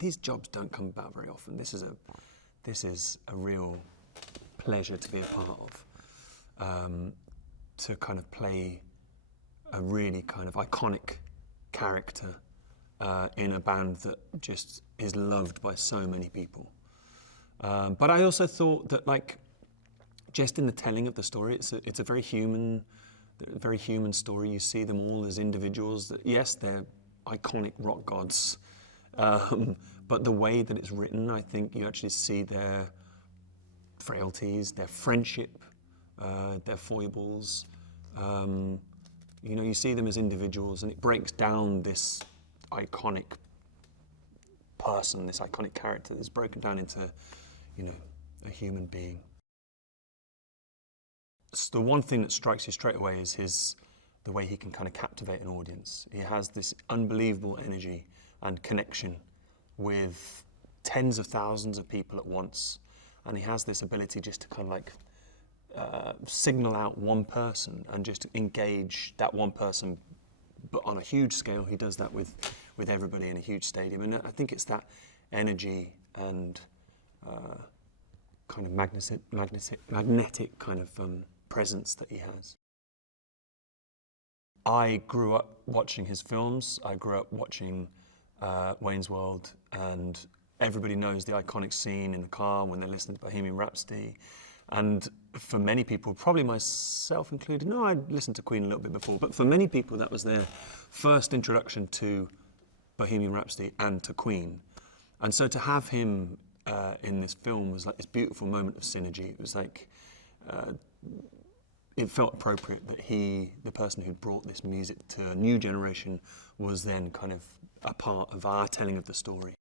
these jobs don't come about very often. This is a real pleasure to be a part of, to kind of play a really kind of iconic character in a band that just is loved by so many people. But I also thought that, like, just in the telling of the story, it's a very human story. You see them all as individuals. That, yes, they're iconic rock gods, but the way that it's written, I think you actually see their frailties, their friendship, their foibles. You know, you see them as individuals, and it breaks down this iconic person, this iconic character that's broken down into, you know, a human being. So the one thing that strikes you straight away is the way he can kind of captivate an audience. He has this unbelievable energy and connection with tens of thousands of people at once, and he has this ability just to kind of like signal out one person and just engage that one person, but on a huge scale. He does that with everybody in a huge stadium, and I think it's that energy and kind of magnetic kind of presence that he has. I grew up watching his films. I grew up watching Wayne's World, and everybody knows the iconic scene in the car when they're listening to Bohemian Rhapsody. And for many people, probably myself included, no, I'd listened to Queen a little bit before, but for many people that was their first introduction to Bohemian Rhapsody and to Queen. And so to have him in this film was like this beautiful moment of synergy. It was like, it felt appropriate that he, the person who brought this music to a new generation, was then kind of a part of our telling of the story.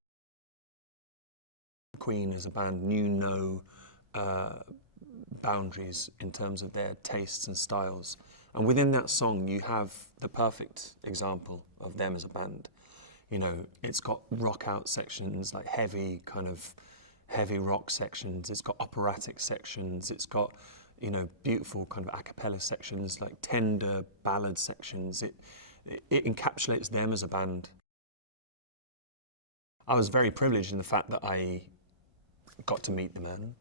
Queen as a band knew no boundaries in terms of their tastes and styles. And within that song, you have the perfect example of them as a band. You know, it's got rock out sections, like heavy rock sections. It's got operatic sections. It's got, you know, beautiful kind of a cappella sections, like tender ballad sections. It encapsulates them as a band. I was very privileged in the fact that I got to meet the man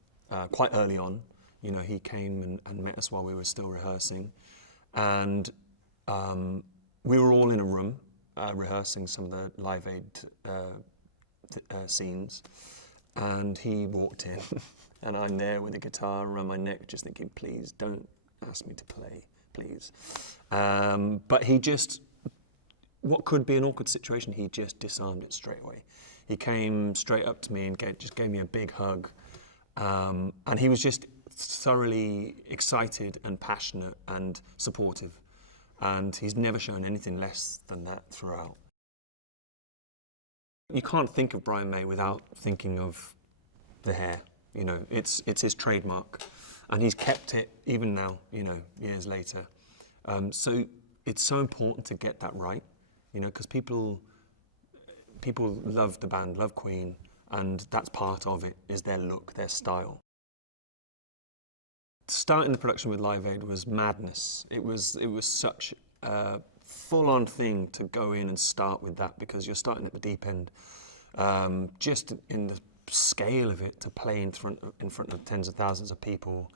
quite early on. You know, he came and met us while we were still rehearsing, and we were all in a room rehearsing some of the Live Aid scenes, and he walked in, and I'm there with a guitar around my neck, just thinking, please don't ask me to play, please. But he just, what could be an awkward situation, he just disarmed it straight away. He came straight up to me and just gave me a big hug. And he was just thoroughly excited and passionate and supportive. And he's never shown anything less than that throughout. You can't think of Brian May without thinking of the hair. You know, it's his trademark. And he's kept it even now, you know, years later. So it's so important to get that right, you know, because people love the band, love Queen, and that's part of it, is their look, their style. Starting the production with Live Aid was madness. It was such a full-on thing to go in and start with that, because you're starting at the deep end. Just in the scale of it, to play in front of tens of thousands of people,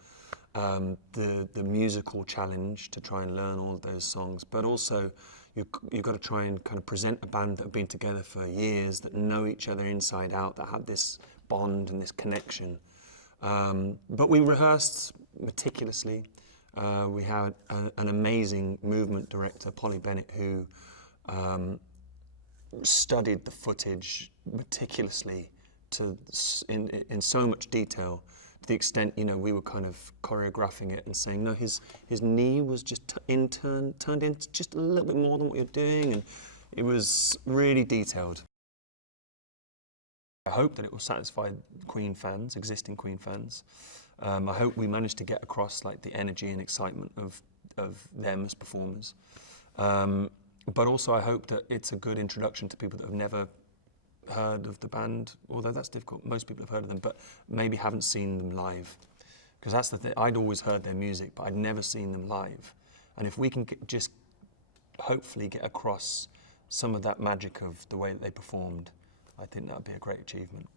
the musical challenge to try and learn all of those songs, but also you've got to try and kind of present a band that have been together for years, that know each other inside out, that have this bond and this connection. But we rehearsed meticulously. We had an amazing movement director, Polly Bennett, who studied the footage meticulously in so much detail, to the extent, you know, we were kind of choreographing it and saying, no, his knee was just turned in just a little bit more than what you're doing, and it was really detailed. I hope that it will satisfy Queen fans, existing Queen fans. I hope we managed to get across like the energy and excitement of them as performers. But also I hope that it's a good introduction to people that have never heard of the band, although that's difficult. Most people have heard of them, but maybe haven't seen them live. Because that's the thing, I'd always heard their music, but I'd never seen them live. And if we can just hopefully get across some of that magic of the way that they performed, I think that would be a great achievement.